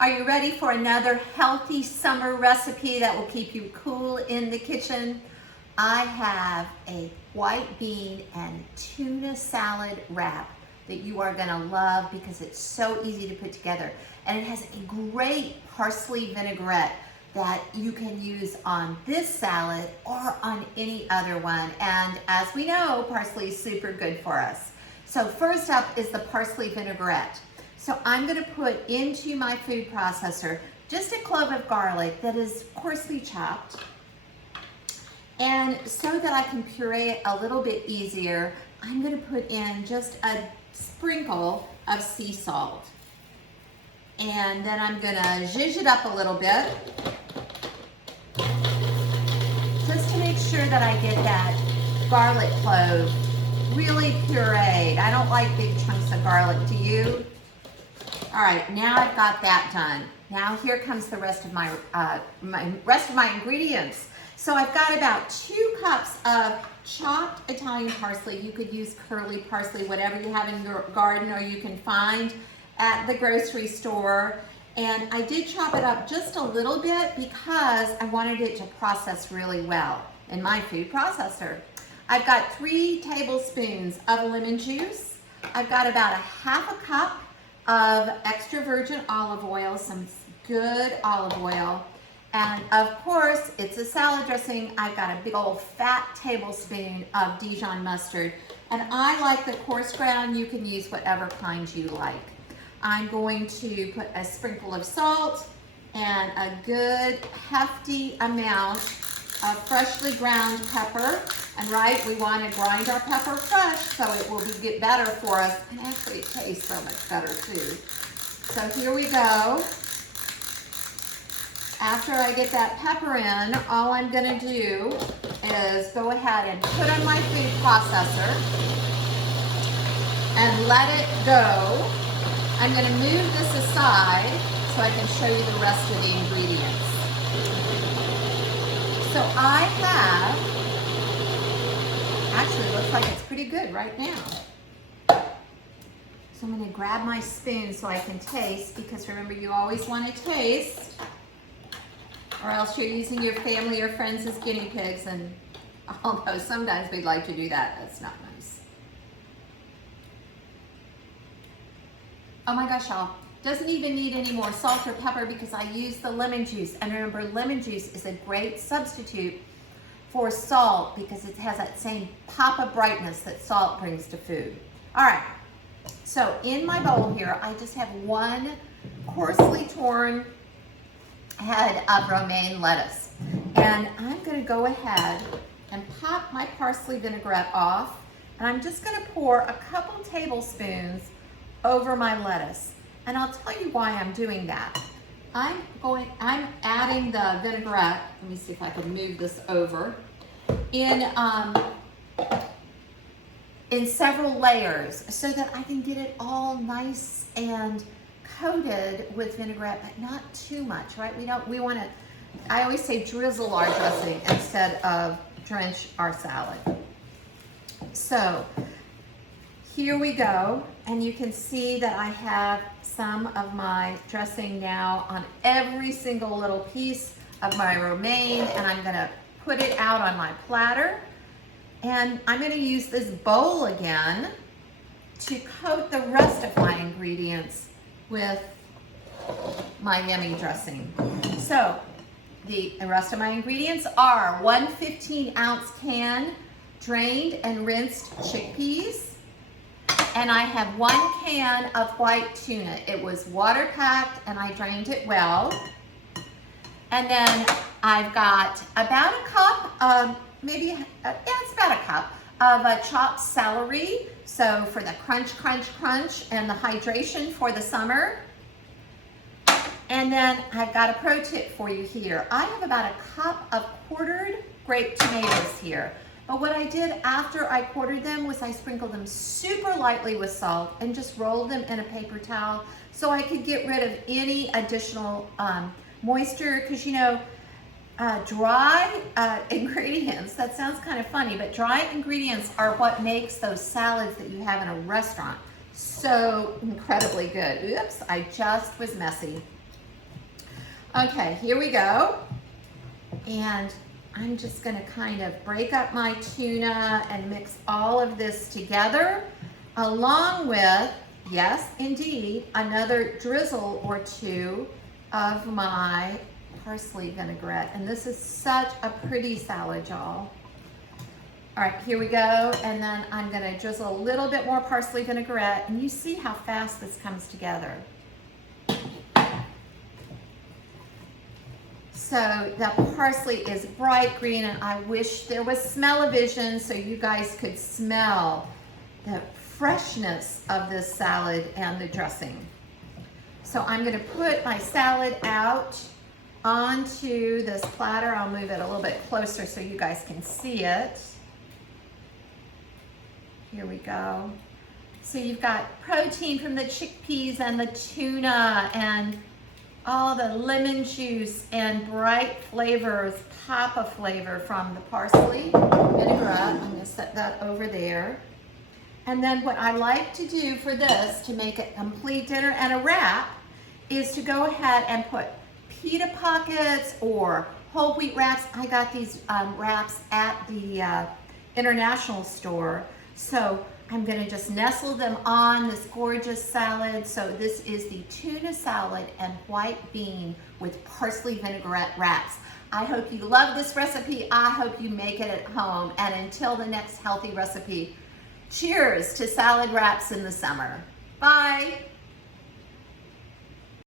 Are you ready for another healthy summer recipe that will keep you cool in the kitchen? I have a white bean and tuna salad wrap that you are gonna love because it's so easy to put together. And it has a great parsley vinaigrette that you can use on this salad or on any other one. And as we know, parsley is super good for us. So first up is the parsley vinaigrette. So I'm gonna put into my food processor just a clove of garlic that is coarsely chopped. And so that I can puree it a little bit easier, I'm gonna put in just a sprinkle of sea salt. And then I'm gonna zhuzh it up a little bit, just to make sure that I get that garlic clove really pureed. I don't like big chunks of garlic, do you? All right, now I've got that done. Now here comes the rest of my ingredients. So I've got about 2 cups of chopped Italian parsley. You could use curly parsley, whatever you have in your garden or you can find at the grocery store. And I did chop it up just a little bit because I wanted it to process really well in my food processor. I've got 3 tablespoons of lemon juice. I've got about a ½ cup of extra virgin olive oil, some good olive oil. And of course, it's a salad dressing. I've got a big old fat tablespoon of Dijon mustard. And I like the coarse ground. You can use whatever kind you like. I'm going to put a sprinkle of salt and a good hefty amount of freshly ground pepper. And right, we want to grind our pepper fresh so it will get better for us. And actually it tastes so much better too. So here we go. After I get that pepper in, all I'm gonna do is go ahead and put on my food processor and let it go. I'm gonna move this aside so I can show you the rest of the ingredients. So I have, actually it looks like it's pretty good right now. So I'm gonna grab my spoon so I can taste, because remember, you always wanna taste, or else you're using your family or friends as guinea pigs, and although sometimes we'd like to do that, that's not nice. Oh my gosh, y'all, doesn't even need any more salt or pepper because I used the lemon juice. And remember, lemon juice is a great substitute for salt because it has that same pop of brightness that salt brings to food. All right, so in my bowl here, I just have 1 coarsely torn head of romaine lettuce. And I'm gonna go ahead and pop my parsley vinaigrette off, and I'm just gonna pour a couple tablespoons over my lettuce. And I'll tell you why I'm doing that. I'm adding the vinaigrette, let me see if I can move this over, in several layers so that I can get it all nice and coated with vinaigrette, but not too much, right? We want to, I always say drizzle our dressing instead of drench our salad. So here we go, and you can see that I have some of my dressing now on every single little piece of my romaine, and I'm gonna put it out on my platter. And I'm gonna use this bowl again to coat the rest of my ingredients with my yummy dressing. So the rest of my ingredients are 1 15-ounce can drained and rinsed chickpeas, and I have 1 can of white tuna. It was water packed and I drained it well. And then I've got about a cup of, it's about a cup of chopped celery. So for the crunch, crunch, crunch and the hydration for the summer. And then I've got a pro tip for you here. I have about a cup of quartered grape tomatoes here. But what I did after I quartered them was I sprinkled them super lightly with salt and just rolled them in a paper towel so I could get rid of any additional moisture, because you know, dry ingredients, that sounds kind of funny, but dry ingredients are what makes those salads that you have in a restaurant so incredibly good. Oops, I just was messy. Okay, here we go. And I'm just gonna kind of break up my tuna and mix all of this together, along with, yes, indeed, another drizzle or two of my parsley vinaigrette. And this is such a pretty salad, y'all. All right, here we go. And then I'm gonna drizzle a little bit more parsley vinaigrette, and you see how fast this comes together. So the parsley is bright green, and I wish there was smell-o-vision so you guys could smell the freshness of this salad and the dressing. So I'm gonna put my salad out onto this platter. I'll move it a little bit closer so you guys can see it. Here we go. So you've got protein from the chickpeas and the tuna and all the lemon juice and bright flavors, pop of flavor from the parsley vinaigrette. I'm gonna set that over there. And then what I like to do for this to make it a complete dinner and a wrap is to go ahead and put pita pockets or whole wheat wraps. I got these wraps at the international store. So I'm gonna just nestle them on this gorgeous salad. So this is the tuna salad and white bean with parsley vinaigrette wraps. I hope you love this recipe. I hope you make it at home. And until the next healthy recipe, cheers to salad wraps in the summer. Bye.